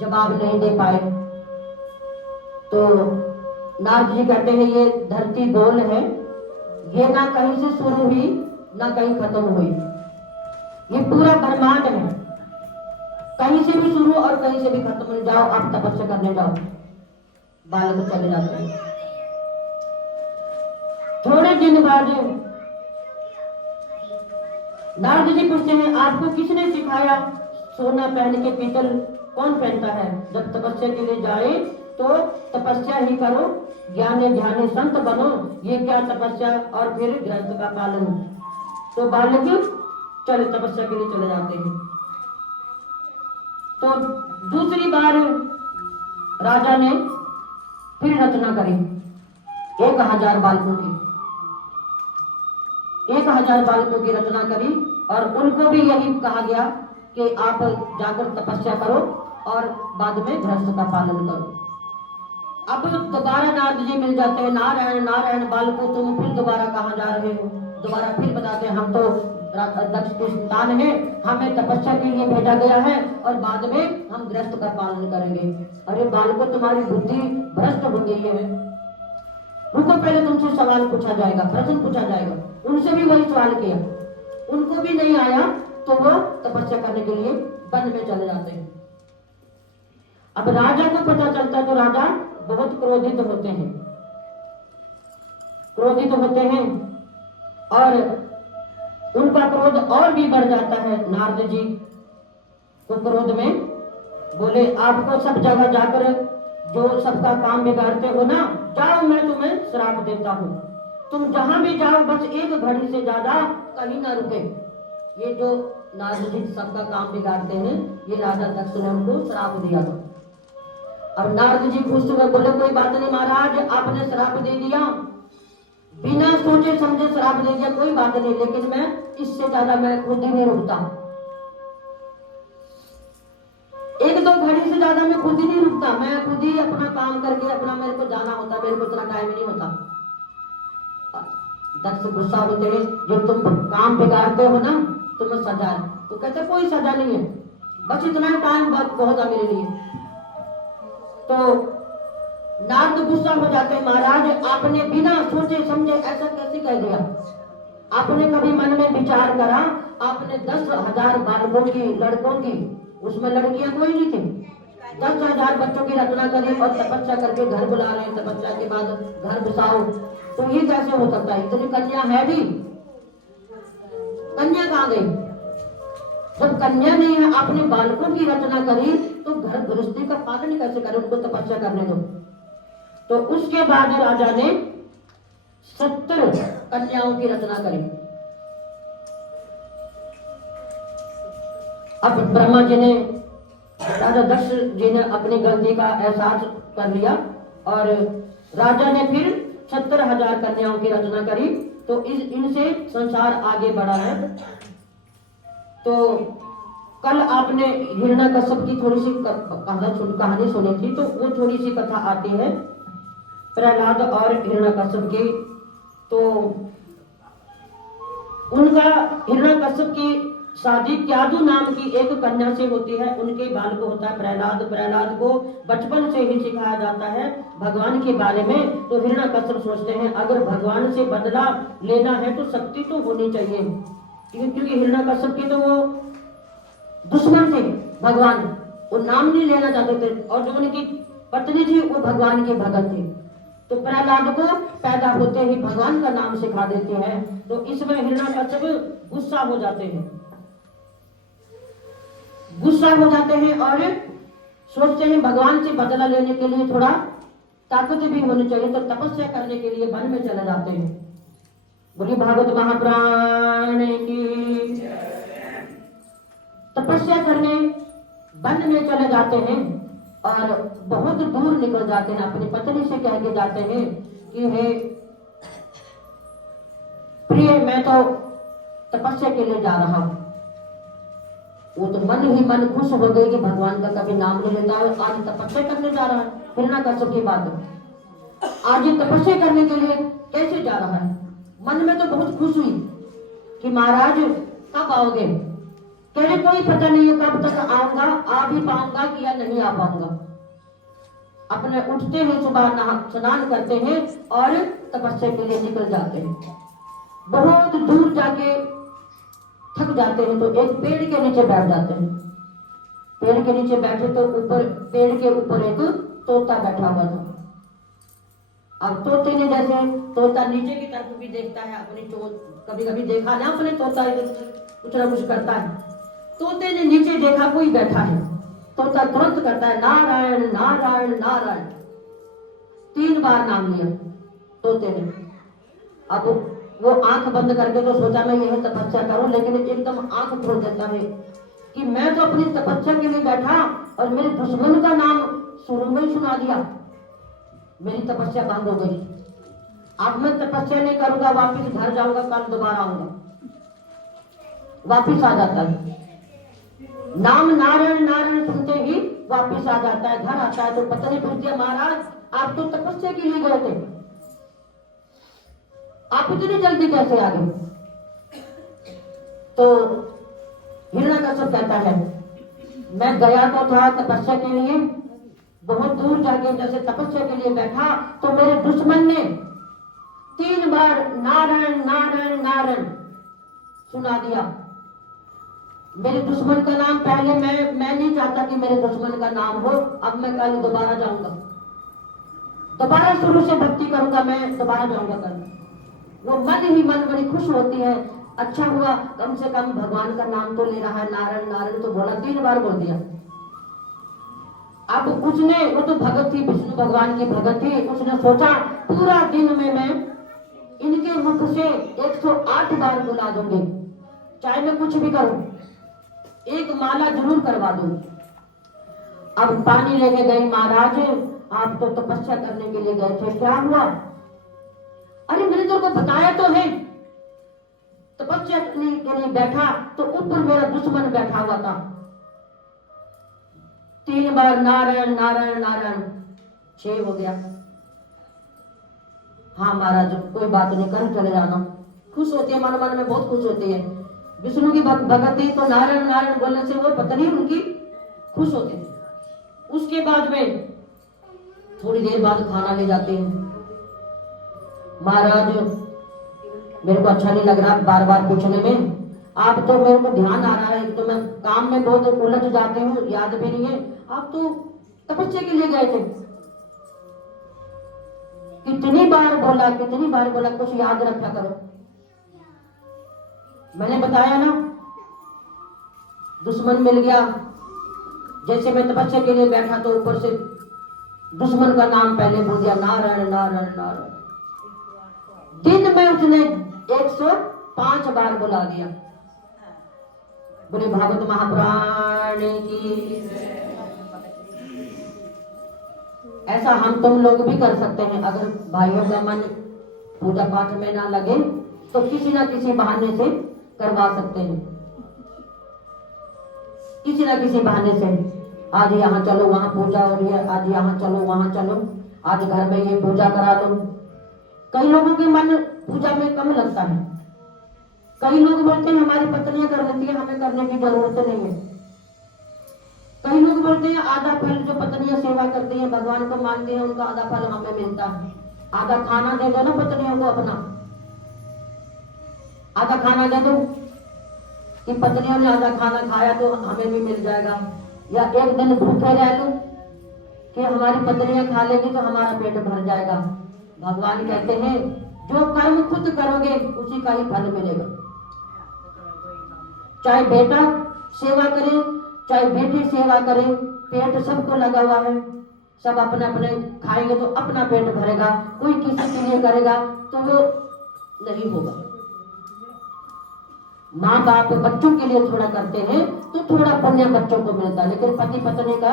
जवाब नहीं दे पाए। तो नारद जी कहते हैं ये धरती गोल है, ये ना कहीं से शुरू हुई ना कहीं खत्म हुई, ये पूरा ब्रह्मांड है, कहीं से भी शुरू और कहीं से भी खत्म हो। जाओ आप तपस्या करने जाओ। बालक चले जाते हैं। थोड़े दिन बाद नारद जी पूछते हैं आपको किसने सिखाया सोना पहन के पीतल कौन पहनता है? जब तपस्या के लिए जाए तो तपस्या ही करो, ज्ञानी ध्यानी संत बनो, ये क्या तपस्या और फिर ग्रंथ का पालन। तो बालक चले तपस्या के लिए चले जाते हैं। तो दूसरी बार राजा ने फिर रचना करी 1000 बालकों की, 1000 बालकों की रचना करी और उनको भी यही कहा गया कि आप जाकर तपस्या करो और बाद में गृहस्थ का पालन करो। अब दोबारा नारद जी मिल जाते हैं। नारायण नारायण बालकों तुम फिर दोबारा कहाँ जा रहे हो? दोबारा फिर बताते हैं हम तो दक्ष के संतान है, हमें तपस्या के लिए भेजा गया है और बाद में हम गृहस्थ का पालन करेंगे। अरे बालकों तुम्हारी बुद्धि भ्रष्ट हो गई है, रुको पहले तुमसे सवाल पूछा जाएगा, प्रश्न पूछा जाएगा। उनसे भी वही सवाल किया, उनको भी नहीं आया तो वो तपस्या करने के लिए वन में चले जाते हैं। अब राजा को पता चलता है तो राजा बहुत क्रोधित होते हैं, क्रोधित होते हैं और उनका क्रोध और भी बढ़ जाता है। नारद जी को क्रोध में बोले आपको सब जगह जाकर जो सबका काम बिगाड़ते हो ना, जाओ मैं तुम्हें श्राप देता हूँ, तुम जहां भी जाओ बस एक घड़ी से ज्यादा कहीं ना रुके। ये जो नारद जी सबका काम बिगाड़ते हैं, ये राजा दक्ष ने उनको श्राप दिया था। अब नारद जी खुश हुए, बोले कोई बात नहीं महाराज, आपने श्राप दे दिया, बिना सोचे समझे श्राप दे दिया, कोई बात नहीं, लेकिन मैं इससे ज्यादा मैं खुद ही नहीं रुकता, एक दो घड़ी से ज्यादा मैं खुद ही नहीं रुकता, मैं खुद ही अपना काम करके अपना मेरे को जाना होता, मेरे को इतना टाइम नहीं होता। दक्ष गुस्सा होते हैं, जो तुम काम बिगाड़ते हो ना तुम्हें सजा है। तो कहते कोई सजा नहीं है, बस इतना टाइम बहुत है मेरे लिए। तो नारद गुस्सा हो जाते हैं, महाराज आपने बिना सोचे समझे ऐसा कैसे कह दिया? आपने कभी मन में विचार करा? आपने 10,000 बालकों की, लड़कों की, उसमें लड़कियां कोई नहीं थी, 10,000 बच्चों की रचना करी और तपस्या करके घर बुला रहे हैं, तपस्या के बाद घर बसाओ, तो ये कैसे हो सकता है? इतनी कन्या है भी, कन्या कहाँ गई? जब कन्या नहीं है, आपने बालकों की रचना करी तो घर गृहस्थी का पालन कैसे करें? उनको तपस्या करने दो। तो उसके बाद राजा ने 70 कन्याओं की रचना करी। अब ब्रह्मा जी ने, राजा दक्ष जी ने अपनी गलती का एहसास कर लिया और राजा ने फिर 70,000 कन्याओं की रचना करी। तो इनसे संसार आगे बढ़ा है। तो कल आपने हिरण्यकश्यप की थोड़ी सी कहानी सुनी थी, तो वो थोड़ी सी कथा आती है प्रहलाद और हिरण्यकश्यप की। तो उनका हिरण्यकश्यप की शादी क्यादु नाम की एक कन्या से होती है, उनके बालक होता है प्रहलाद। प्रहलाद को बचपन से ही सिखाया जाता है भगवान के बारे में। तो हिरण्यकश्यप सोचते हैं अगर भगवान से बदला लेना है तो शक्ति तो होनी चाहिए, क्योंकि हिरण्यकश्यप के तो वो दुश्मन थे भगवान, वो नाम नहीं लेना चाहते थे, और जो उनकी पत्नी थी वो भगवान की भगत थी। तो प्रहलाद को पैदा होते ही भगवान का नाम सिखा देते हैं। तो इसमें हिरण्यकश्यप गुस्सा हो जाते हैं, गुस्सा हो जाते हैं और सोचते हैं भगवान से बदला लेने के लिए थोड़ा ताकत भी होनी चाहिए। तो तपस्या करने के लिए वन में चले जाते हैं। बोलिए भागवत महापुराण की। तपस्या करने वन में चले जाते हैं और बहुत दूर निकल जाते हैं। अपनी पत्नी से कह के जाते हैं कि हे प्रिय, मैं तो तपस्या के लिए जा रहा हूं। वो तो मन ही मन खुश हो गई कि भगवान का कभी नाम नहीं लेता है, आज तपस्या करने जा रहा है। हिरण्यकश्यप की बात, आज ये तपस्या करने के लिए कैसे जा रहा है? मन में तो बहुत खुश हुई कि महाराज कब आओगे, कह रहे कोई पता नहीं है कब तक आऊंगा, आ भी पाऊंगा कि या नहीं आ पाऊंगा। अपने उठते हैं सुबह, नहा स्नान करते हैं और तपस्या के लिए निकल जाते हैं। बहुत दूर जाके थक जाते हैं तो एक पेड़ के नीचे बैठ जाते हैं। पेड़ के नीचे बैठे तो ऊपर, पेड़ के ऊपर एक तोता बैठा हुआ था। अब तोते ने, जैसे तोता नीचे की तरफ भी देखता है अपनी चोट, कभी कभी देखा ना अपने तोता कुछ ना कुछ करता है। तोते ने नीचे देखा कोई बैठा है, तोता तुरंत करता है नारायण नारायण नारायण, 3 बार नाम लिया तोते ने। अब वो आंख बंद करके तो सोचा मैं यही तपस्या करूं, लेकिन एकदम आंख खोल देता है कि मैं तो अपनी तपस्या के लिए बैठा और मेरे दुश्मन का नाम शुरू में ही सुना दिया, मेरी तपस्या बंद हो गई। अब मैं तपस्या नहीं करूंगा, वापिस घर जाऊंगा, कल दोबारा आऊंगा। वापिस आ जाता है, नाम नारायण नारायण सुनते ही वापिस आ जाता है। घर आता है तो पत्नी पूछती है महाराज आप तो तपस्या के लिए गए थे, आप इतनी जल्दी कैसे आ गए? तो हिरण्यकश्यप कहता है मैं गया तो था तपस्या के लिए, बहुत दूर जाके जैसे तपस्या के लिए बैठा तो मेरे दुश्मन ने 3 बार नारायण नारायण नारायण सुना दिया। मेरे दुश्मन का नाम पहले मैं नहीं चाहता कि मेरे दुश्मन का नाम हो। अब मैं कल दोबारा जाऊंगा, दोबारा शुरू से भक्ति करूंगा, मैं दोबारा जाऊंगा कल। वो मन ही मन बड़ी खुश होती है, अच्छा हुआ कम से कम भगवान का नाम तो ले रहा है, नारायण नारायण तो बोला, 3 बार बोल दिया। अब उसने, वो तो भगत थी, विष्णु भगवान की भगत थी, उसने सोचा पूरा दिन में मैं इनके मुख से 108 बार बुला दूंगी, चाहे मैं कुछ भी करूं, एक माला जरूर करवा दूं। अब पानी लेके गई, महाराज आप तो तपस्या करने के लिए गए थे, क्या हुआ? अरे मैंने तेरे को बताया तो है, तपस्या करने के लिए बैठा तो ऊपर मेरा दुश्मन बैठा हुआ था। 3 बार नारायण नारायण नारायण, 6 हो गया। हाँ महाराज कोई बात नहीं, कल चले जाना। खुश होती है, मन मन में बहुत खुश होती है। विष्णु की भगत थी तो नारायण नारायण बोलने से वो पत्नी उनकी खुश होती है। उसके बाद में थोड़ी देर बाद खाना ले जाते हैं। महाराज मेरे को अच्छा नहीं लग रहा बार बार पूछने में, आप तो मेरे को ध्यान आ रहा है तो मैं काम में बहुत उलझ जाती हूँ, याद भी नहीं है, आप तो तपस्या के लिए गए थे। कितनी बार बोला कुछ याद रखा करो। मैंने बताया ना, दुश्मन मिल गया। जैसे मैं तपस्या के लिए बैठा तो ऊपर से दुश्मन का नाम पहले बोल दिया, नारायण नारायण नारायण। दिन में उसने 105 बार बुला दिया। बोले भागवत महापुराण की। ऐसा हम तुम लोग भी कर सकते हैं। अगर भाइयों का मन पूजा पाठ में ना लगे तो किसी ना किसी बहाने से करवा सकते हैं, किसी ना किसी बहाने से। आज यहाँ चलो वहां पूजा हो रही है, आज यहाँ चलो वहां चलो, आज घर में ये पूजा करा लो। कई लोगों के मन पूजा में कम लगता है। कई लोग बोलते हैं हमारी पत्नियां कर लेती है, हमें करने की जरूरत नहीं है। कई लोग बोलते हैं आधा फल जो पत्नियां सेवा करती हैं, भगवान को मानती हैं, उनका आधा फल हमें मिलता है। आधा खाना दे दो ना पत्नियों को, अपना आधा खाना दे दो कि पत्नियों ने आधा खाना खाया तो हमें भी मिल जाएगा। या एक दिन भूखे रह लो कि हमारी पत्नियां खा लेगी तो हमारा पेट भर जाएगा। भगवान कहते हैं जो कर्म खुद करोगे उसी का ही फल मिलेगा। चाहे बेटा सेवा करे, चाहे बेटी सेवा करे, पेट सबको लगा हुआ है, सब अपने अपने खाएंगे तो अपना पेट भरेगा। कोई किसी के लिए करेगा तो वो नहीं होगा। माँ बाप बच्चों के लिए थोड़ा करते हैं तो थोड़ा पुण्य बच्चों को मिलता है, लेकिन पति पत्नी का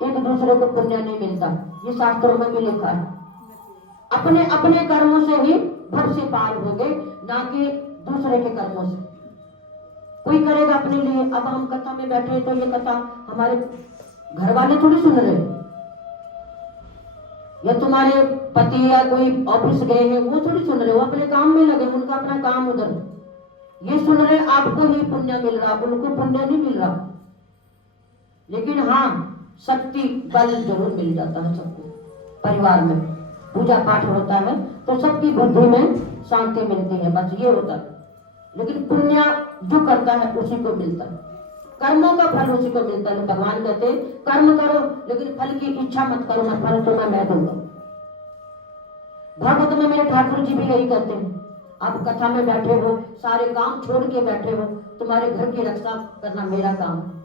एक दूसरे को पुण्य नहीं मिलता। ये शास्त्रों में भी लिखा है। अपने अपने कर्मों से ही भव से पार हो गए, ना कि दूसरे के कर्मों से। कोई करेगा अपने लिए। अब हम कथा में बैठे तो ये कथा हमारे घर वाले थोड़ी सुन रहे, या तुम्हारे पति या कोई ऑफिस गए हैं वो थोड़ी सुन रहे हो, अपने काम में लगे, उनका अपना काम उधर। ये सुन रहे आपको ही पुण्य मिल रहा, उनको पुण्य नहीं मिल रहा। लेकिन हाँ, शक्ति बल जरूर मिल जाता है सबको। परिवार में पूजा पाठ होता है तो सबकी बुद्धि में शांति मिलती है, बस ये होता है। लेकिन पुण्य जो करता है उसी को मिलता है, कर्मों का फल उसी को मिलता है। भगवान कहते हैं कर्म करो लेकिन फल की इच्छा मत करो, मैं फल तुम्हें मैं दूंगा। भागवत में मेरे ठाकुर जी भी यही कहते हैं, आप कथा में बैठे हो, सारे काम छोड़ के बैठे हो, तुम्हारे घर की रक्षा करना मेरा काम है।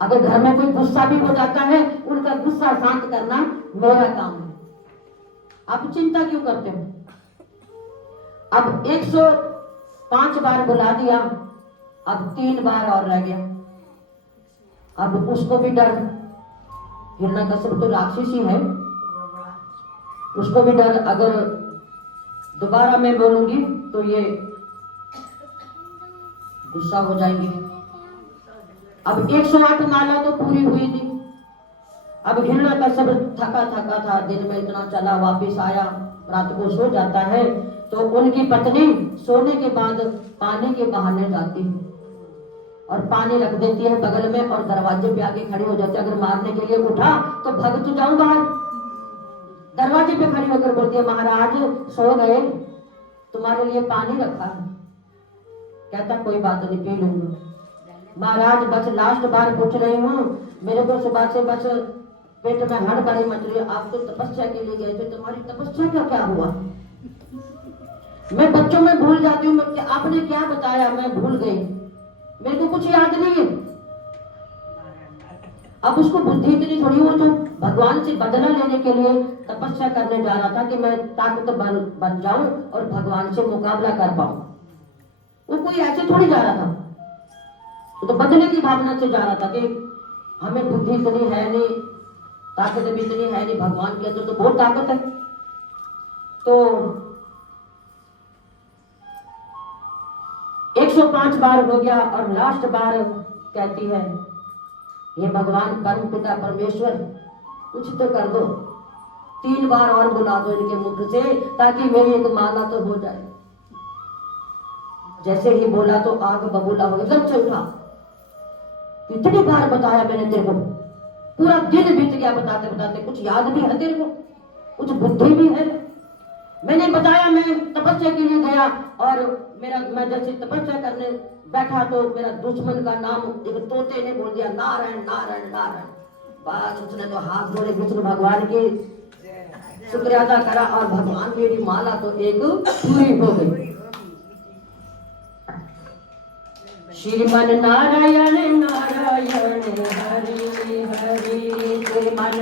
अगर घर में कोई गुस्सा भी हो जाता है, उनका गुस्सा शांत करना मेरा काम है। आप चिंता क्यों करते हो? अब 105 बार बुला दिया, अब 3 बार और रह गया। अब उसको भी डर, हिरण्यकश्यप तो राक्षस ही है, उसको भी डर, अगर दोबारा मैं बोलूंगी तो ये गुस्सा हो जाएंगे। अब 108 माला तो पूरी हुई थी। अब हिरण्यकश्यप थका थका था, दिन में इतना चला, वापिस आया, रात को सो जाता है तो उनकी पत्नी सोने के बाद पानी के बहाने जाती है और पानी रख देती है बगल में और दरवाजे पे आके खड़ी हो जाती है। अगर मारने के लिए उठा तो भग तो जाऊं बाहर, दरवाजे पे खड़ी होकर बोलती है महाराज सो गए, तुम्हारे लिए पानी रखा है। कहता कोई बात नहीं, पी लूंगा। महाराज बस लास्ट बार पूछ रही हूँ, मेरे को सुबह से बस पेट में हड़बड़ी मच रही है। आप तो तपस्या के लिए गए थे, तुम्हारी तपस्या का क्या हुआ? मैं बच्चों में भूल जाती हूँ, आपने क्या बताया मैं भूल गई, मेरे को कुछ याद नहीं है। अब उसको बुद्धि इतनी थोड़ी, हो तो भगवान से बदला लेने के लिए तपस्या करने जा रहा था कि मैं ताकत बन जाऊं और भगवान से मुकाबला कर पाऊं। वो कोई ऐसे थोड़ी जा रहा था, तो बदले की भावना से जा रहा था कि हमें बुद्धि इतनी है नहीं, ताकत भी इतनी है नहीं, भगवान के अंदर तो बहुत ताकत है। तो 105 बार हो गया और लास्ट बार कहती है ये भगवान परम पिता परमेश्वर कुछ तो कर दो, 3 बार और बुला दो इनके मुख से ताकि मेरी एक माला तो हो जाए। जैसे ही बोला तो आग बबूला हो एकदम से उठा। इतनी बार बताया मैंने तेरे को, पूरा दिन बीत गया बताते बताते, कुछ याद भी है तेरे को, कुछ बुद्धि भी है। मैंने बताया मैं तपस्या के लिए गया और मैं जैसे तपस्या करने बैठा तो मेरा दुश्मन का नाम एक तोते ने बोल दिया, नारायण नारायण नारायण। बस उसने तो हाथ जोड़े विष्णु भगवान की शुक्रियादा करा और भगवान मेरी माला तो एक पूरी हो गई। श्रीमन नारायण नारायण हरि हरि, श्रीमन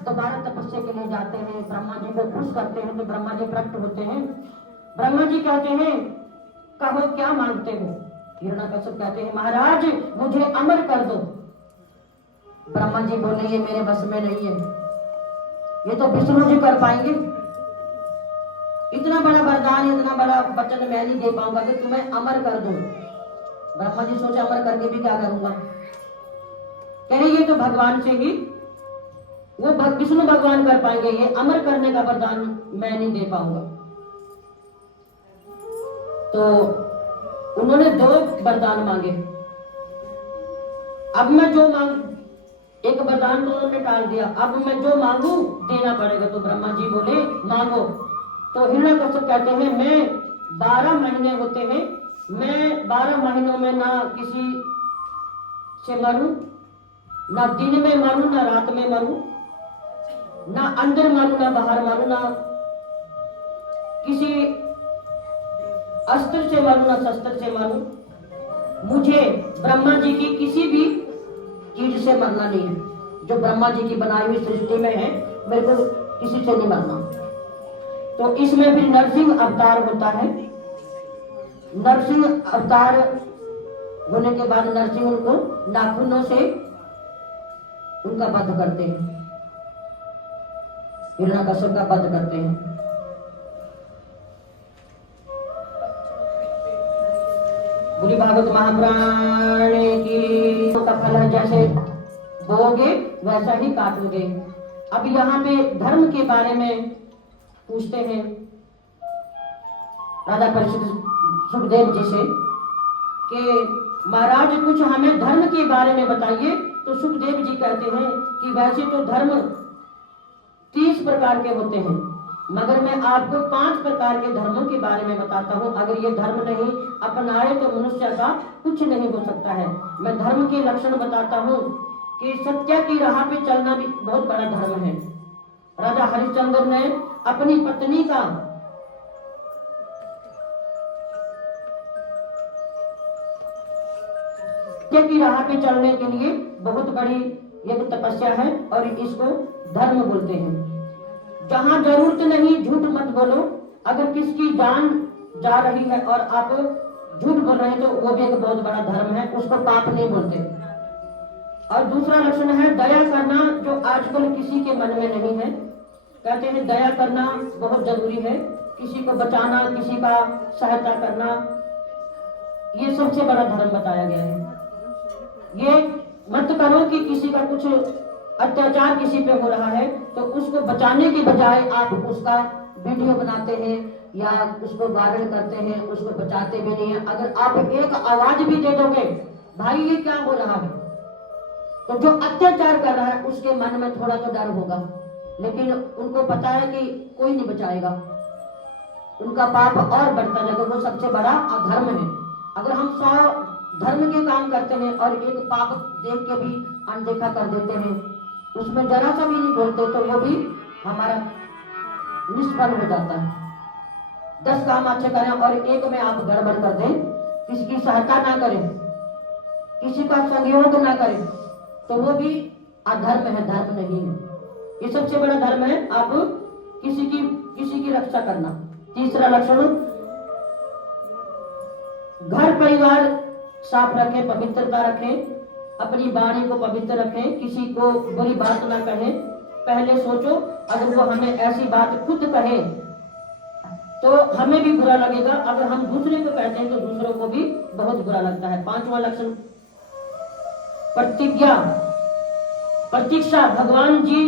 दोबारा तपस्या के लिए जाते हैं, ब्रह्मा जी को खुश करते हैं तो ब्रह्मा जी प्रकट होते हैं। ब्रह्मा जी कहते हैं कहो क्या मांगते हो? हिरण्यकश्यप कहते हैं महाराज मुझे अमर कर दो। ब्रह्मा जी बोले ये मेरे बस में नहीं है, ये तो विष्णु जी कर पाएंगे। इतना बड़ा वरदान, इतना बड़ा वचन मैं नहीं दे पाऊंगा कि तुम्हें अमर कर दूं। ब्रह्मा जी सोचे अमर करके भी क्या करूंगा? कह रहे ये तो भगवान से ही, वो विष्णु भगवान कर पाएंगे, ये अमर करने का वरदान मैं नहीं दे पाऊंगा। तो उन्होंने 2 वरदान मांगे। अब मैं जो एक वरदान तो उन्होंने टाल दिया, अब मैं जो मांगू देना पड़ेगा। तो ब्रह्मा जी बोले मांगो। तो हिरण्यकश्यप कहते हैं मैं 12 महीने होते हैं, मैं 12 महीनों में ना किसी से मरूं, ना दिन में मरूं ना रात में मरूं, ना अंदर मरूं ना बाहर मरूं, ना किसी अस्त्र से मारूं ना शस्त्र से मारूं, मुझे ब्रह्मा जी की किसी भी चीज से मरना नहीं है। जो ब्रह्मा जी की बनाई हुई सृष्टि में है, मेरे को किसी से नहीं मरना। तो इसमें फिर नरसिंह अवतार होता है। नरसिंह अवतार होने के बाद नरसिंह उनको नाखूनों से उनका वध करते हैं, हिरण्यकश्यप का वध करते हैं। बोली भागवत महापुराण की। का फल है जैसे बोओगे वैसा ही काटोगे। अब यहाँ पे धर्म के बारे में पूछते हैं राजा परीक्षित सुखदेव जी से कि महाराज कुछ हमें धर्म के बारे में बताइए। तो सुखदेव जी कहते हैं कि वैसे तो धर्म 30 प्रकार के होते हैं, मगर मैं आपको 5 प्रकार के धर्मों के बारे में बताता हूँ। अगर ये धर्म नहीं अपनाए तो मनुष्य का कुछ नहीं हो सकता है। मैं धर्म के लक्षण बताता हूँ कि सत्य की राह पे चलना भी बहुत बड़ा धर्म है। राजा हरिश्चंद्र ने अपनी पत्नी का सत्य की राह पे चलने के लिए बहुत बड़ी एक तपस्या है और इसको धर्म बोलते हैं। जहां जरूरत नहीं झूठ मत बोलो। अगर किसकी जान जा रही है और आप झूठ बोल रहे हैं तो वो भी एक बहुत बड़ा धर्म है, उसको पाप नहीं बोलते। और दूसरा लक्षण है दया करना, जो आजकल किसी के मन में नहीं है। कहते हैं दया करना बहुत जरूरी है, किसी को बचाना, किसी का सहायता करना, ये सबसे बड़ा धर्म बताया गया है। ये मत करो कि किसी का कुछ अत्याचार किसी पे हो रहा है तो उसको बचाने के बजाय आप उसका वीडियो बनाते हैं या उसको वायरल करते हैं, उसको बचाते भी नहीं है। अगर आप एक आवाज भी दे दोगे भाई ये क्या हो रहा है, तो जो अत्याचार कर रहा है उसके मन में थोड़ा तो डर होगा, लेकिन उनको पता है कि कोई नहीं बचाएगा, उनका पाप और बढ़ता जाएगा। वो सबसे बड़ा अधर्म है। अगर हम 100 धर्म के काम करते हैं और एक पाप देख के भी अनदेखा कर देते हैं, उसमें जरा सा भी नहीं बोलते, तो वो भी हमारा निष्फल हो जाता है। 10 काम अच्छे करें और एक में आप गड़बड़ कर दें, किसी की सहायता ना करें, किसी का सहयोग ना करें, तो वो भी अधर्म है, धर्म नहीं है। ये सबसे बड़ा धर्म है, आप किसी की रक्षा करना। तीसरा लक्षण घर परिवार साफ रखें, पवित्रता रखें, अपनी वाणी को पवित्र रखें, किसी को बुरी बात ना कहें। पहले सोचो अगर वो हमें ऐसी बात खुद कहे तो हमें भी बुरा लगेगा, अगर हम दूसरे को कहते हैं तो दूसरों को भी बहुत बुरा लगता है। 5वां लक्षण प्रतिज्ञा, प्रतीक्षा। भगवान जी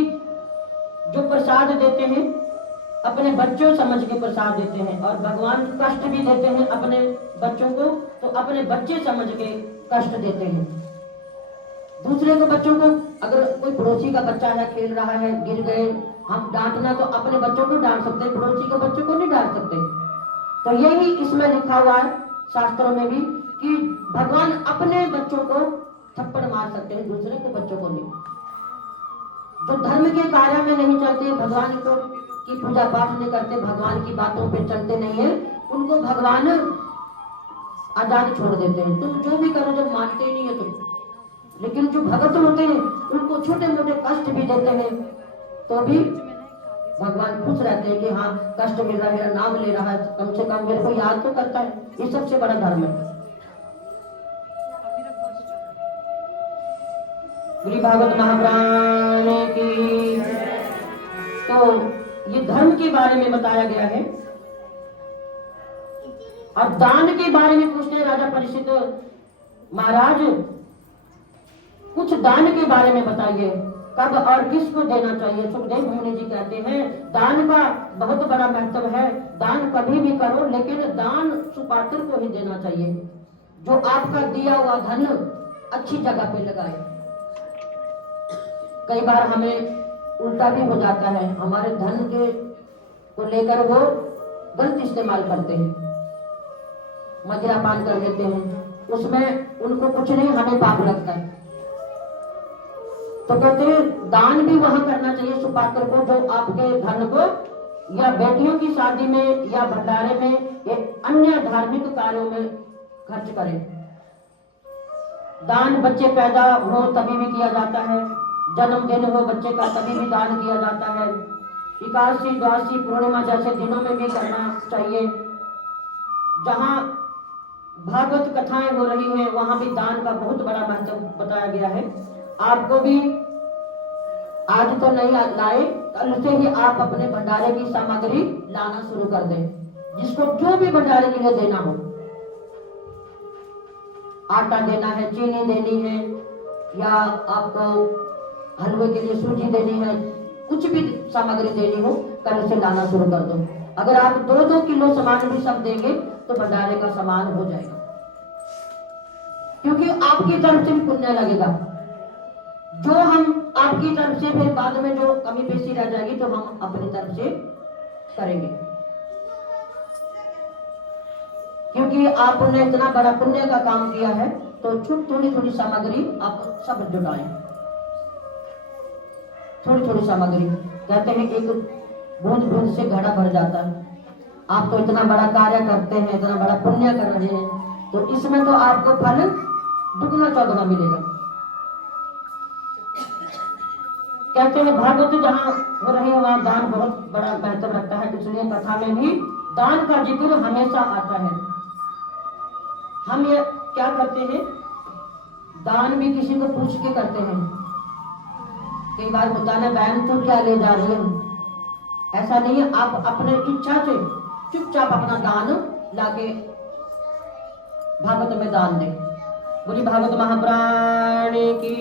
जो प्रसाद देते हैं अपने बच्चों समझ के प्रसाद देते हैं, और भगवान कष्ट भी देते हैं अपने बच्चों को, तो अपने बच्चे समझ के कष्ट देते हैं दूसरे को। बच्चों को अगर कोई पड़ोसी का बच्चा है खेल रहा है, गिर गए, हम डांटना तो अपने बच्चों को डांट सकते हैं, पड़ोसी के बच्चों को नहीं डांट सकते। तो यही इसमें लिखा हुआ है शास्त्रों में भी कि भगवान अपने बच्चों को थप्पड़ मार सकते हैं, दूसरे के बच्चों को नहीं। जो धर्म के कार्य में नहीं चलते, भगवान को की पूजा पाठ नहीं करते, भगवान की बातों पे चलते नहीं है, उनको भगवान आजाद छोड़ देते हैं। तुम जो भी करो, जब मानते ही नहीं है तुम। लेकिन जो भगत होते हैं उनको छोटे मोटे कष्ट भी देते हैं तो भी भगवान खुश रहते हैं कि हाँ कष्ट मिल रहा है, मेरा नाम ले रहा है, कम से कम मेरे को याद तो करता है। ये सबसे बड़ा धर्म है। श्री भागवत महापुराण की। तो ये धर्म के बारे में बताया गया है। अब दान के बारे में पूछते हैं राजा परीक्षित, महाराज कुछ दान के बारे में बताइए, कब और किसको देना चाहिए। सुखदेव मुनि जी कहते हैं दान का बहुत बड़ा महत्व है, दान कभी भी करो, लेकिन दान सुपात्र को ही देना चाहिए, जो आपका दिया हुआ धन अच्छी जगह पे लगाए। कई बार हमें उल्टा भी हो जाता है, हमारे धन के को लेकर वो गलत इस्तेमाल करते हैं, मदिरापान कर देते हैं, उसमें उनको कुछ नहीं, हमें पाप लगता है। तो कहते हैं दान भी वहां करना चाहिए सुपात्र को, जो आपके धन को या बेटियों की शादी में या भंडारे में ये अन्य धार्मिक कार्यों में खर्च करें। दान बच्चे पैदा हो तभी भी किया जाता है, जन्मदिन हो बच्चे का तभी भी दान किया जाता है, एकादशी द्वादशी पूर्णिमा जैसे दिनों में भी करना चाहिए। जहाँ भागवत कथाएं हो रही हैं वहां भी दान का बहुत बड़ा महत्व बताया गया है। आपको भी आज तो नहीं लाए, कल से ही आप अपने भंडारे की सामग्री लाना शुरू कर दें, जिसको जो भी भंडारे के लिए देना हो। आटा देना है, चीनी देनी है, या आपको हलवे के लिए सूजी देनी है, कुछ भी सामग्री देनी हो कल से लाना शुरू कर दो। अगर आप 2-2 किलो सामान भी सब देंगे तो भंडारे का सामान हो जाएगा, क्योंकि आपकी तरफ से पुण्य लगेगा। जो हम आपकी तरफ से फिर बाद में जो कमी पेशी रह जाएगी तो हम अपनी तरफ से करेंगे, क्योंकि आपने इतना बड़ा पुण्य का काम किया है। तो थोड़ी थोड़ी सामग्री आप सब जुटाएं, थोड़ी थोड़ी सामग्री। कहते हैं एक बूंद बूंद से घड़ा भर जाता है। आप तो इतना बड़ा कार्य करते हैं, इतना बड़ा पुण्य कर रहे हैं, तो इसमें तो आपको फल दुगना चौगुना मिलेगा। कहते हैं भागवत जहाँ हो रही है वहां दान बहुत बड़ा महत्व रखता है, इसलिए कथा में भी दान का जिक्र हमेशा आता है। हम ये क्या करते हैं, दान भी किसी को पूछ के करते हैं। कई बार होता है बहन तो क्या ले जा रही है, ऐसा नहीं है। आप अपने इच्छा से चुपचाप अपना दान लाके भागवत में दान दें। बोली भागवत महापुराण की।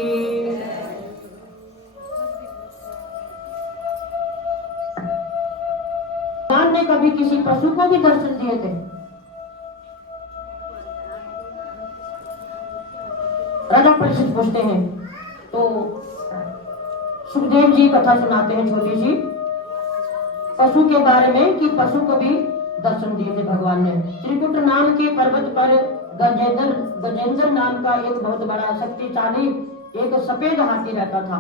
भगवान ने कभी किसी पशु को भी दर्शन दिए थे। राजा परीक्षित पूछते हैं तो सुखदेव जी कथा सुनाते हैं छोटी सी पशु के बारे में, कि पशु को भी दर्शन दिए थे भगवान ने। त्रिकुट नाम के पर्वत पर गजेंद्र नाम का एक बहुत बड़ा शक्तिशाली एक सफेद हाथी रहता था।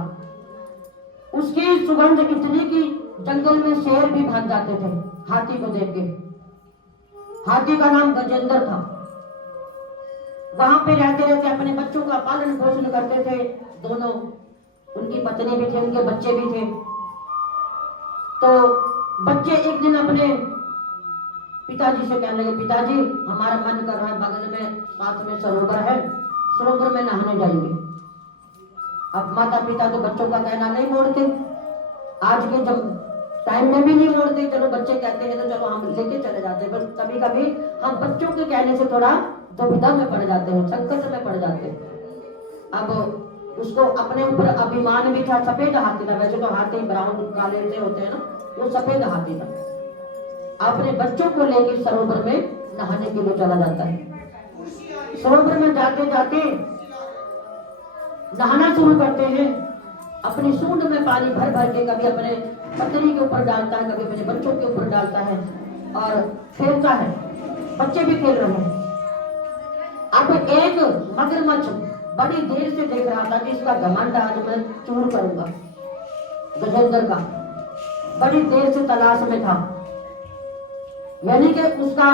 उसकी सुगंध इतनी कि जंगल में शेर भी भाग जाते थे हाथी को देख के। हाथी का नाम गजेंद्र था। वहां पे रहते रहते अपने बच्चों का पालन पोषण करते थे दोनों। उनकी पत्नी भी थी, उनके बच्चे भी थे। तो बच्चे एक दिन अपने पिताजी से कहने लगे, पिताजी हमारा मन कर रहा है, बगल में साथ में सरोवर है, सरोवर में नहाने जाएंगे। अब माता पिता तो बच्चों का कहना नहीं मोड़ते, आज के जब टाइम में भी नहीं मोड़ते। चलो बच्चे कहते हैं तो चलो हम लेके चले जाते हैं, बस कभी कभी हम बच्चों के कहने से थोड़ा दुविधा में पड़ जाते हैं, संकट में पड़ जाते हैं। अब उसको अपने ऊपर अभिमान भी था। सफेद हाथी था, वैसे तो हाथी ब्राउन काले से होते हैं ना, वो सफेद हाथी था। अपने बच्चों को लेकर सरोवर में नहाने के लिए चला जाता है। सरोवर में जाते जाते नहाना शुरू करते हैं। अपनी सूंड में पानी भर भर के कभी अपने पत्नी के ऊपर डालता है, कभी अपने बच्चों के ऊपर डालता है और खेलता है। बच्चे भी खेल रहे हैं। अब एक मगरमच्छ बड़ी देर से देख रहा था कि इसका घमंड आज मैं चूर करूंगा। गजेंद्र का बड़ी देर से तलाश में था, यानी कि उसका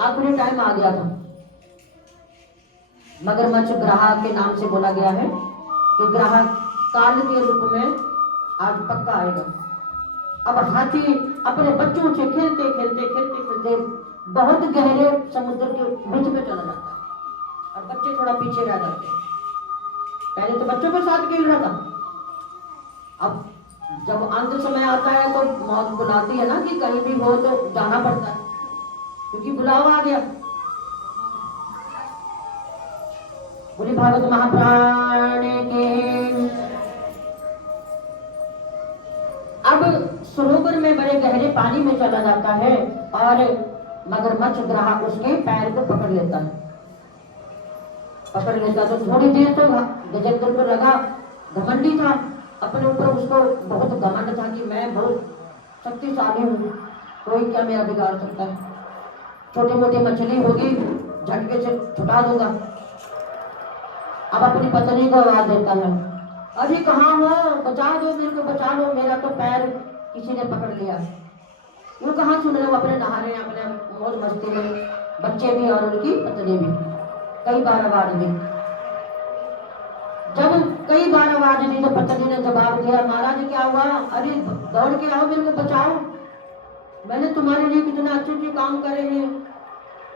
आखिरी टाइम आ गया था। मगरमच्छ ग्राहक के नाम से बोला गया है कि ग्राहक काल के रूप में आज पक्का आएगा। अब हाथी अपने बच्चों से खेलते खेलते खेलते खेलते बहुत गहरे समुद्र के बीच में चला जाता है और बच्चे थोड़ा पीछे रह जाते हैं। पहले तो बच्चों के साथ खेल रहा था। अब जब अंत समय आता है तो मौत बुलाती है ना कि कहीं भी हो तो जाना पड़ता है, क्योंकि बुलावा आ गया। बोली भागवत महापुराण के। अब सरोवर में बड़े गहरे पानी में चला जाता है और मगरमच्छ ग्राहक उसके पैर को पकड़ लेता है। पकड़ लेता तो थोड़ी देर तो गजेंद्र को लगा, घमंडी था अपने ऊपर, उसको बहुत घमंड था कि मैं बहुत शक्तिशाली हूँ, कोई क्या मेरा बिगाड़ सकता है। छोटी मोटी मछली होगी झटके से छुटा दूंगा। अब अपनी पत्नी को आवाज देता है, अरे कहाँ हो, बचा दो मेरे को, बचा लो, मेरा तो पैर किसी ने पकड़ लिया। वो कहाँ सुन रहे, वो अपने नहा रहे हैं, अपने मौज मस्ती में, बच्चे भी और उनकी पत्नी भी। कई बार आवाज दी, जब कई बार आवाज दी तो पत्नी ने जवाब दिया, महाराज क्या हुआ, अरे दौड़ के आओ, मेरे को बचाओ, मैंने तुम्हारे लिए कितना अच्छे अच्छे काम करे हैं,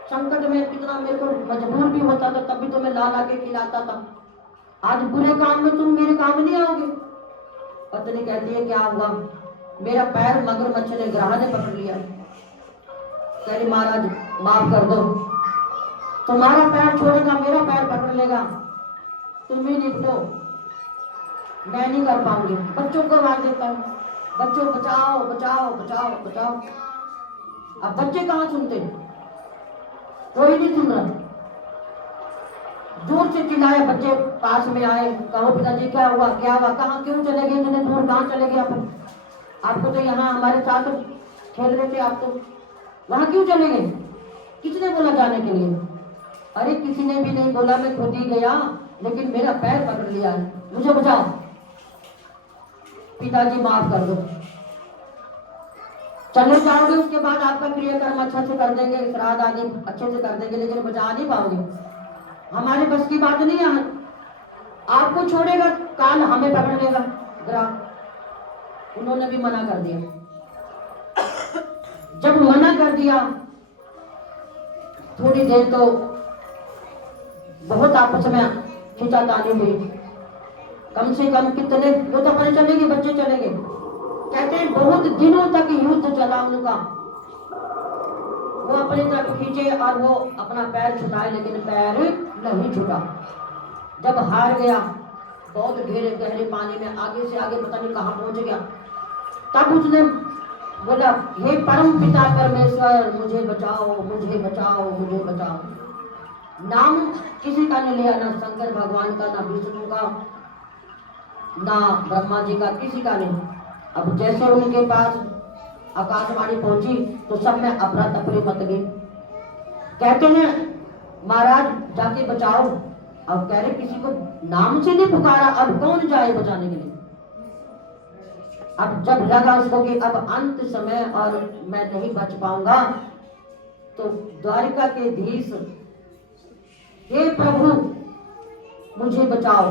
संकट में कितना मेरे को मजबूर भी होता था तब भी तुम्हें ला ला के खिलाता था, आज बुरे काम में तुम मेरे काम नहीं आओगे। पत्नी कहती है क्या हुआ, मेरा पैर मगरमच्छ ने ग्राह ने पकड़ लिया। कह रही महाराज माफ कर दो, तुम्हारा पैर छोड़ेगा मेरा पैर पकड़ लेगा, तुम ही निपटो, मैं नहीं कर पाऊंगी। बच्चों को आवाज देता हूँ, बच्चों बचाओ बचाओ बचाओ बचाओ। अब बच्चे कहाँ सुनते, कोई नहीं सुन रहा। जोर से चिल्लाए, बच्चे पास में आए, कहो पिताजी क्या हुआ क्या हुआ, कहाँ क्यों चले गए, इतने दूर कहाँ चले गए आप, आपको तो यहाँ हमारे साथ खेल रहे थे, आप तो वहां क्यों चले गए, किसने बोला जाने के लिए। अरे किसी ने भी नहीं बोला, मैं खुद ही गया, लेकिन मेरा पैर पकड़ लिया, मुझे बचाओ। पिताजी माफ कर दो, चले जाओगे उसके बाद आपका क्रियाकर्म अच्छा से कर देंगे, श्राद्ध आदि अच्छे से कर देंगे, लेकिन बचा नहीं पाओगे, हमारे बस की बात नहीं है। आपको छोड़ेगा काल हमें पकड़ लेगा ग्राह। उन्होंने भी मना कर दिया। जब मना कर दिया थोड़ी देर तो बहुत आपस में खींचातानी हुई, कम से कम कितने, वो तो अपने चले गए, बच्चे चले गए। कहते हैं बहुत दिनों तक युद्ध चला उनका, वो अपने तरफ खींचे और वो अपना पैर छुटाए, लेकिन पैर नहीं छुटा। जब हार गया, बहुत गहरे पानी में आगे से आगे पता नहीं कहां पहुंच गया, तब उसने बोला हे परम पिता परमेश्वर मुझे बचाओ मुझे बचाओ मुझे बचाओ। नाम किसी का नहीं लिया, ना शंकर भगवान का, ना विष्णु का, ना ब्रह्मा जी का, किसी का नहीं। अब जैसे उनके पास आकाशवाणी पहुंची तो सब में अफरा तफरी मच गई। कहते हैं महाराज जाके बचाओ। अब कह रहे किसी को नाम से नहीं पुकारा, अब कौन जाए बचाने के लिए। अब जब लगा उसको कि अब अंत समय और मैं नहीं बच पाऊंगा, तो द्वारिका के धीश, हे प्रभु मुझे बचाओ।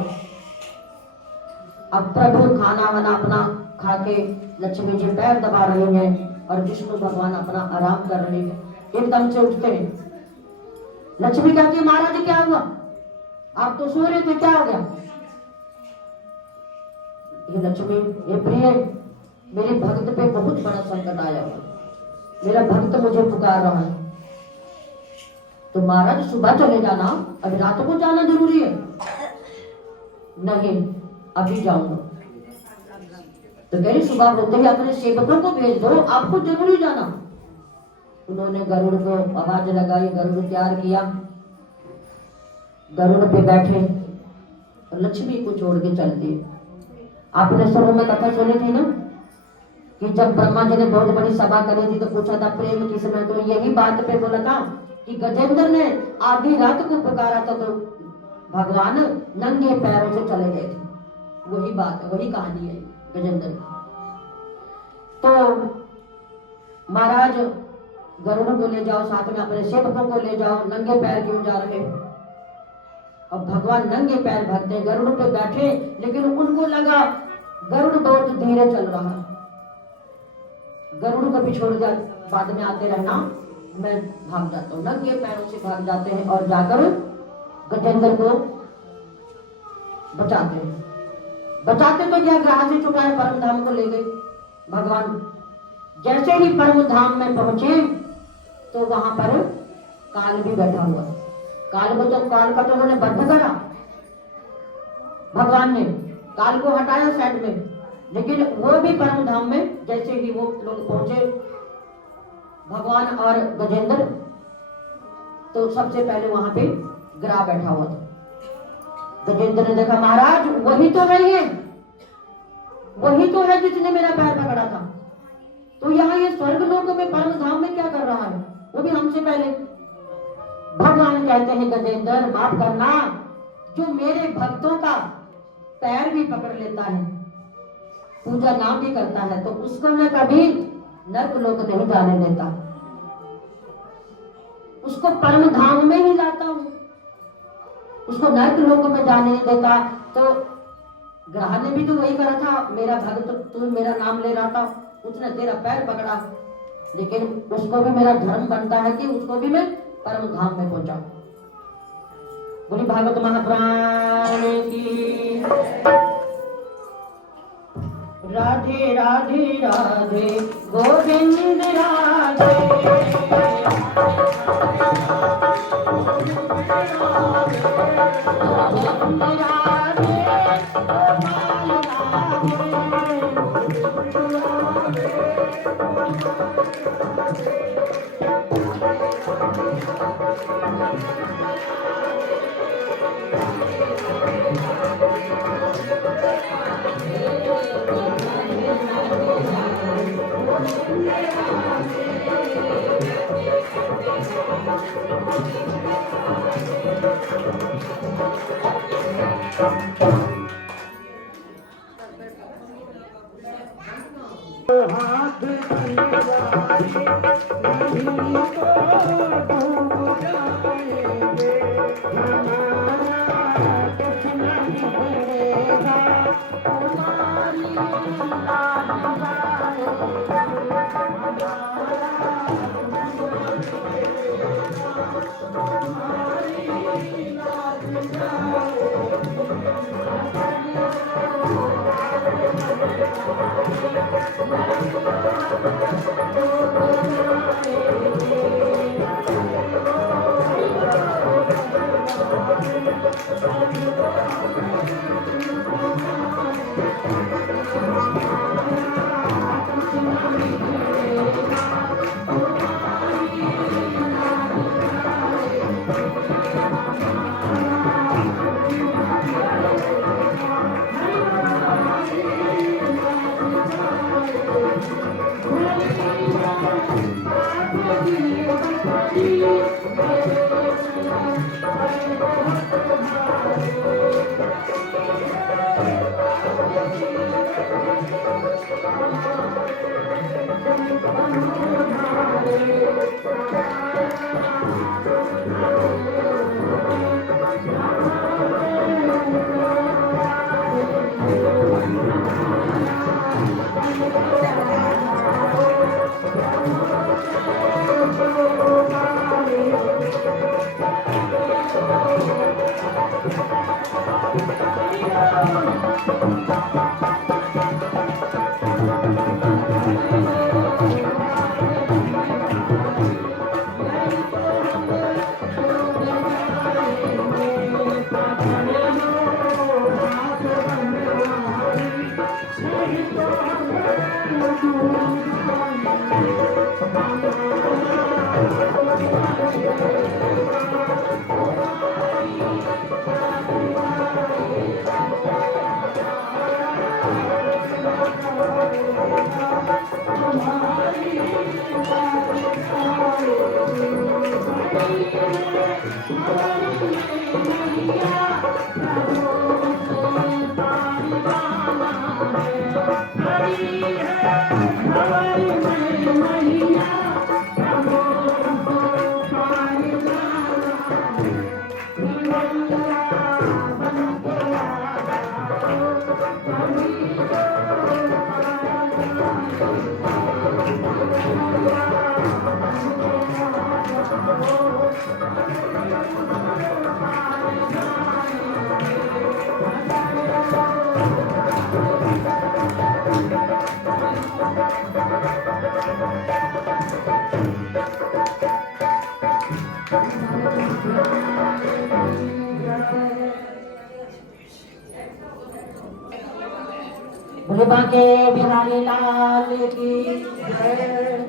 अब प्रभु खाना वाना अपना खा के लक्ष्मी जी पैर दबा रहे हैं और विष्णु भगवान अपना आराम कर रहे हैं। एकदम से उठते हैं, लक्ष्मी कहती है महाराज क्या हुआ, आप तो सो रहे थे, क्या हो गया। ये लक्ष्मी, ये प्रिय, मेरे भक्त पे बहुत बड़ा संकट आया हुआ, मेरा भक्त मुझे पुकार रहा है। तो महाराज सुबह चले जाना, अभी रात को जाना जरूरी है। नहीं अभी जाऊंगा। तो कह रही सुबह होते ही अपने सेवकों को भेज दो, आपको जरूरी जाना। उन्होंने गरुड़ को आवाज लगाई, गरुड़ तैयार किया, गरुड़ पे बैठे और लक्ष्मी को छोड़ के चल दिए। आपने शुरू में कथा सुनी थी ना कि जब ब्रह्मा जी ने बहुत बड़ी सभा करी थी तो पूछा था प्रेम किसमें, तो यही बात पे बोला था कि गजेंद्र ने आधी रात को पुकारा था तो भगवान नंगे पैरों से चले गए थे। वही बात है, वही कहानी है गजेंद्र। तो महाराज गरुड़ को ले जाओ, साथ में अपने सेवकों को ले जाओ, नंगे पैर क्यों जा रहे हो। अब भगवान नंगे पैर भागते, गरुड़ पे बैठे, लेकिन उनको लगा गरुड़ बहुत धीरे चल रहा है, गरुड़ को भी छोड़ दिया, बाद में आते रहना, मैं भाग जाता हूँ। नंगे पैरों से भाग जाते हैं और जाकर गजेंद्र को बचाते हैं। बचाते तो क्या, ग्राह से छुपाए परम धाम को ले गए भगवान। जैसे ही परम धाम में पहुंचे तो वहां पर काल भी बैठा हुआ। काल का तो उन्होंने बंद करा, भगवान ने काल को हटाया साइड में, लेकिन वो भी परम धाम में जैसे ही वो लोग पहुंचे भगवान और गजेंद्र, तो सबसे पहले वहां पे ग्राह बैठा हुआ था। गजेंद्र ने देखा महाराज वही तो है, ये वही तो है जिसने मेरा पैर पकड़ा था, तो यहाँ ये स्वर्ग लोक में परम धाम में क्या कर रहा है, वो भी हमसे पहले। भगवान कहते हैं गजेंद्र माफ करना, जो मेरे भक्तों का पैर भी पकड़ लेता है, पूजा नाम भी करता है, तो उसको मैं कभी नर्क लोक नहीं जाने देता, उसको परम धाम में ही लाता हूं, उसको नर्क लोक में जाने नहीं देता। तो ग्रह ने भी तो वही करा था, मेरा भक्त तू मेरा नाम ले रहा था, उसने तेरा पैर पकड़ा, लेकिन उसको भी मेरा धर्म बनता है कि उसको भी मैं परम धाम में पहुंचाऊं। बोली भागवत महापुराण की। राधे राधे राधे गोविंद राधे, भोले के बिहारी लाल की जय।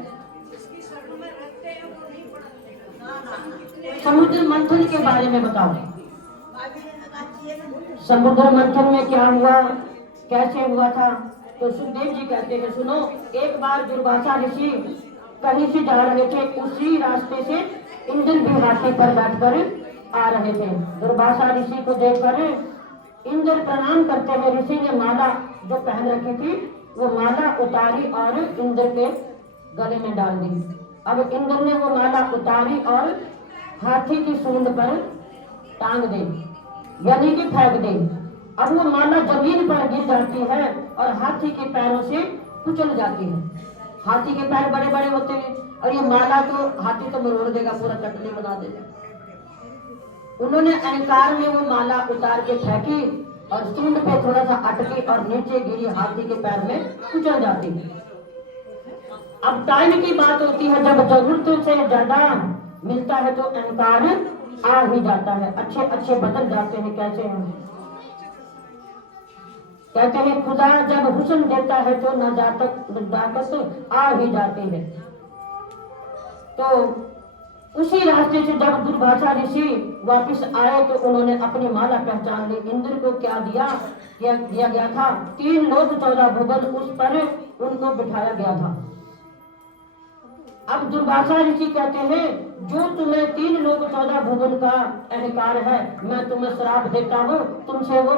समुद्र मंथन के बारे में बताओ, समुद्र मंथन में क्या हुआ, कैसे हुआ था? तो सुखदेव जी कहते हैं, सुनो, एक बार दुर्वासा ऋषि कहीं से जा रहे थे, उसी रास्ते से इंद्र भी हाथी पर बैठकर आ रहे थे। दुर्वासा ऋषि को देखकर इंद्र प्रणाम करते हुए, ऋषि ने माला जो पहन रखी थी वो माला उतारी और इंद्र के गले में डाल दी। अब इंद्र ने वो माला उतारी और हाथी की सूंड पर टांग दी, यानी कि फेंक दी। अब वो माला जमीन पर गिर जाती है और हाथी के पैरों से कुचल जाती है। हाथी के पैर बड़े बड़े होते हैं और ये माला तो हाथी तो मरोड़ देगा, पूरा चटनी बना देगा। उन्होंने अहंकार में वो माला उतार के फेंकी और सूंड पे थोड़ा सा अटकी और नीचे गिरी, हाथी के पैर में कुचल जाती है। अब टाइम की बात होती है, जब जरूरत से ज्यादा मिलता है तो अहंकार आ ही जाता है। अच्छे अच्छे बदल जाते हैं। कैसे हैं? कहते हैं खुदा जब हुस्न देता है तो नजाकत आ ही जाती है। तो उसी रास्ते से जब दुर्भाषा ऋषि वापस आए तो उन्होंने अपनी माला पहचान ली। इंद्र को क्या दिया गया था? 3 लोक 14 भुवन, उस पर उनको बिठाया गया था। अब दुर्भाषा ऋषि कहते हैं जो तुम्हें 3 लोक 14 भुवन का अहंकार है, मैं तुम्हें श्राप देता हूँ, तुमसे वो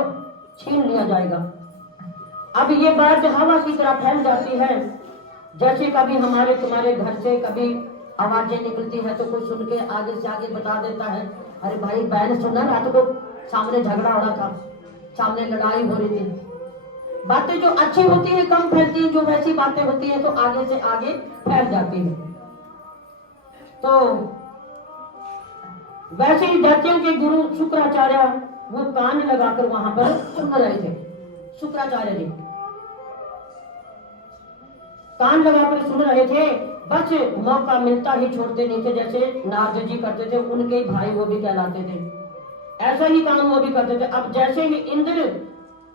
छीन लिया जाएगा। अब ये बात हवा की तरह फैल जाती है। जैसे कभी हमारे तुम्हारे घर से कभी आवाजें निकलती है तो कोई सुन के आगे से आगे बता देता है, अरे भाई बहन सुना, रात को सामने झगड़ा हो रहा था, सामने लड़ाई हो रही थी। बातें जो अच्छी होती है कम फैलती है, जो वैसी बातें होती है तो आगे से आगे फैल जाती है। तो वैसे ही दैत्यों के गुरु शुक्राचार्य वो कान लगाकर वहां पर सुन रहे थे। शुक्राचार्य जी कान लगाकर सुन रहे थे, बस मौका मिलता ही छोड़ते नहीं थे। जैसे नारद जी करते थे, उनके भाई वो भी कहलाते थे, ऐसा ही काम वो भी करते थे। अब जैसे ही इंद्र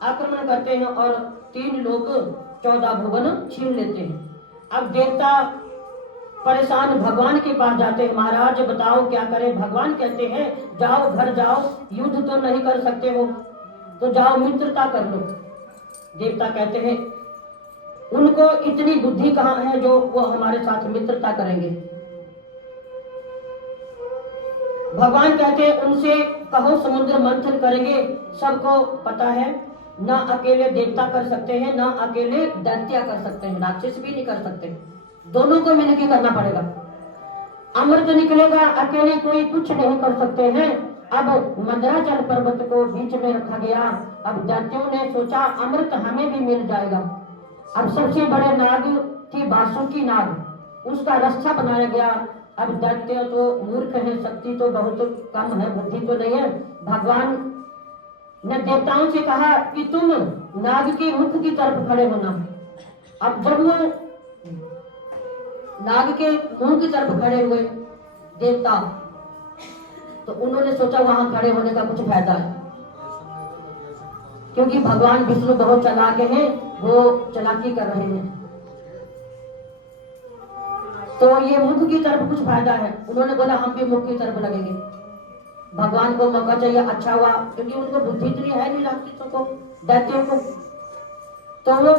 आक्रमण करते हैं और 3 लोक 14 भुवन छीन लेते हैं। अब देवता परेशान भगवान के पास जाते हैं, महाराज बताओ क्या करें। भगवान कहते हैं जाओ घर जाओ, युद्ध तो नहीं कर सकते हो तो जाओ मित्रता कर लो। देवता कहते हैं उनको इतनी बुद्धि कहाँ है जो वो हमारे साथ मित्रता करेंगे। भगवान कहते हैं उनसे कहो समुद्र मंथन करेंगे। सबको पता है ना अकेले देवता कर सकते हैं, ना अकेले दैत्य कर सकते हैं, राक्षस भी नहीं कर सकते, दोनों को मिलकर करना पड़ेगा। अमृत निकलेगा, अकेले कोई कुछ नहीं कर सकते हैं। अब मंदराचल पर्वत को बीच में रखा गया। अब दैत्यों ने सोचा अमृत हमें भी मिल जाएगा। अब सबसे बड़े नाग थी बासुकी नाग, उसका रस्सा बनाया गया। अब दैत्य तो मूर्ख है, शक्ति तो बहुत कम है, बुद्धि तो नहीं है। भगवान ने देवताओं से कहा कि तुम नाग के मुख की तरफ खड़े होना। अब जब वो नाग के मुंह की तरफ खड़े हुए देवता, तो उन्होंने सोचा वहां खड़े होने का कुछ फायदा है, क्योंकि भगवान विष्णु बहुत चालाक हैं, वो चालाकी कर रहे हैं, तो ये मुख की तरफ कुछ फायदा है। उन्होंने बोला हम भी मुख की तरफ लगेंगे। भगवान को मौका चाहिए। अच्छा हुआ, क्योंकि उनको बुद्धि इतनी है नहीं राक्षसों को, दैत्यों को, तो वो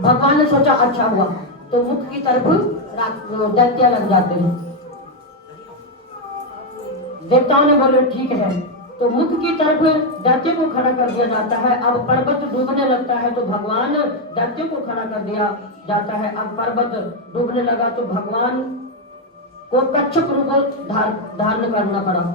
भगवान ने सोचा अच्छा हुआ, तो मुख की तरफ दैत्य लग जाते हैं। देवताओं ने बोले ठीक है, तो मुख की तरफ दैत्य को खड़ा कर दिया जाता है। अब पर्वत डूबने लगता है तो भगवान दैत्य को खड़ा कर दिया जाता है। अब पर्वत डूबने लगा तो भगवान को कच्छप रूप धारण करना पड़ा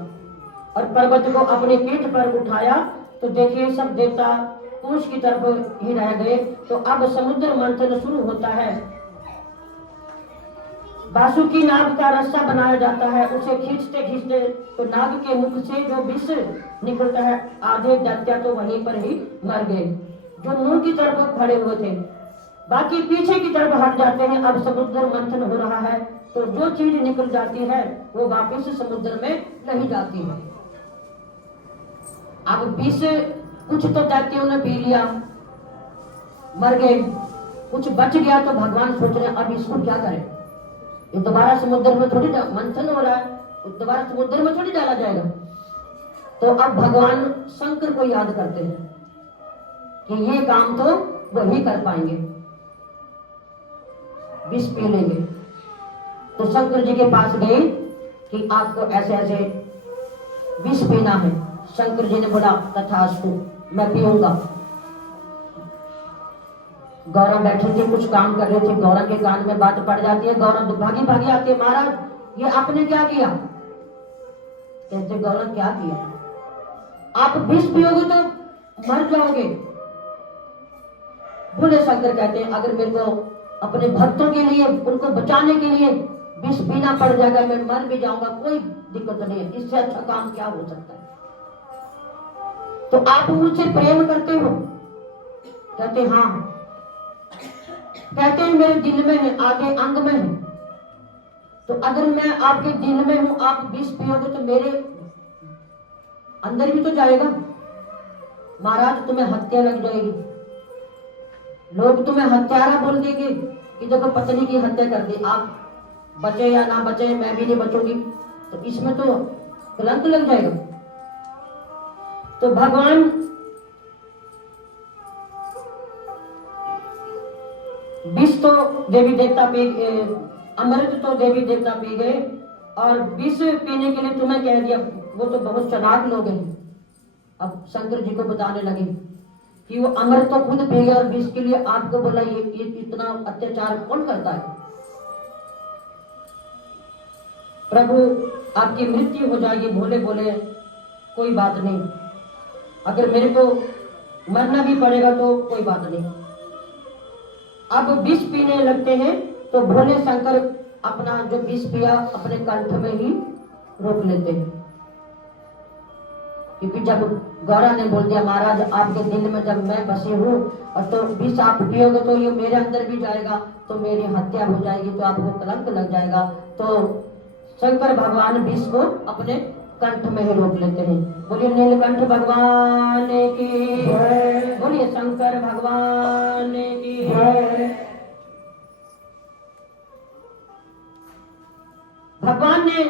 और पर्वत को अपनी पीठ पर उठाया। तो देखिए सब देवता पूंछ की तरफ ही रह गए। तो अब समुद्र मंथन शुरू होता है। बासुकी नाग का रस्सा बनाया जाता है, उसे खींचते खींचते तो नाग के मुख से जो विष निकलता है, आधे दैत्य तो वहीं पर ही मर गए जो मुंह की तरफ खड़े हुए थे, बाकी पीछे की तरफ हट जाते हैं। अब समुद्र मंथन हो रहा है तो जो चीज निकल जाती है वो वापस समुद्र में नहीं जाती है। अब विष कुछ तो दैत्यों ने पी लिया, मर गए, कुछ बच गया। तो भगवान सोच रहे अब इसको क्या करें, ये दोबारा समुद्र में थोड़ी मंथन हो रहा है, दोबारा समुद्र में थोड़ी डाला जाएगा। तो अब भगवान शंकर को याद करते हैं कि ये काम तो वही कर पाएंगे, विष पी लेंगे। तो शंकर जी के पास गए कि आपको ऐसे ऐसे विष पीना है। शंकर जी ने बोला तथास्तु, मैं पीऊंगा। गौरा बैठी थी, कुछ काम कर रहे थे, गौरा के कान में बात पड़ जाती है, गौरा भागी भागी आती है, महाराज ये आपने क्या किया? कहते गौरा क्या किया? आप विष पियोगे तो मर जाओगे। भोले शंकर कहते हैं अगर मेरे को अपने भक्तों के लिए, उनको बचाने के लिए विष पीना पड़ जाएगा, मैं मर भी जाऊंगा, कोई दिक्कत नहीं है, इससे अच्छा काम क्या हो सकता है? तो आप मुझसे प्रेम करते हो? कहते हाँ। कहते हैं मेरे दिल में है, आगे अंग में है। तो अगर मैं आपके दिल में हूं, आप विष पियोगे तो मेरे अंदर भी तो जाएगा। महाराज तुम्हें हत्या लग जाएगी, लोग तुम्हें हत्यारा बोल देंगे कि देखो पत्नी की हत्या कर दी, आप बचे या ना बचे मैं भी नहीं बचूंगी, तो इसमें तो कलंक लग जाएगा। तो भगवान विष तो देवी देवता पी, अमृत तो देवी देवता पी गए, और विष पीने के लिए तुम्हें कह दिया, वो तो बहुत चालाक लोग हैं। अब शंकर जी को बताने लगे कि वो अमृत तो खुद पी गया और विष के लिए आपको बोला, ये इतना अत्याचार कौन करता है? प्रभु आपकी मृत्यु हो जाएगी। भोले बोले कोई बात नहीं, अगर मेरे को मरना भी पड़ेगा तो कोई बात नहीं। अब विष पीने लगते हैं तो भोले शंकर अपना जो विष पिया अपने कंठ में ही रोक लेते हैं, क्योंकि जब गौरा ने बोल दिया महाराज आपके दिल में जब मैं बसी हूँ और तो विष आप पियोगे तो ये मेरे अंदर भी जाएगा, तो मेरी हत्या हो जाएगी, तो आपको कलंक लग जाएगा। तो शंकर भगवान विष को अपने कंठ में ही रोक लेते हैं। बोलिए नीलकंठ भगवान की, बोलिए शंकर भगवान की। भगवान ने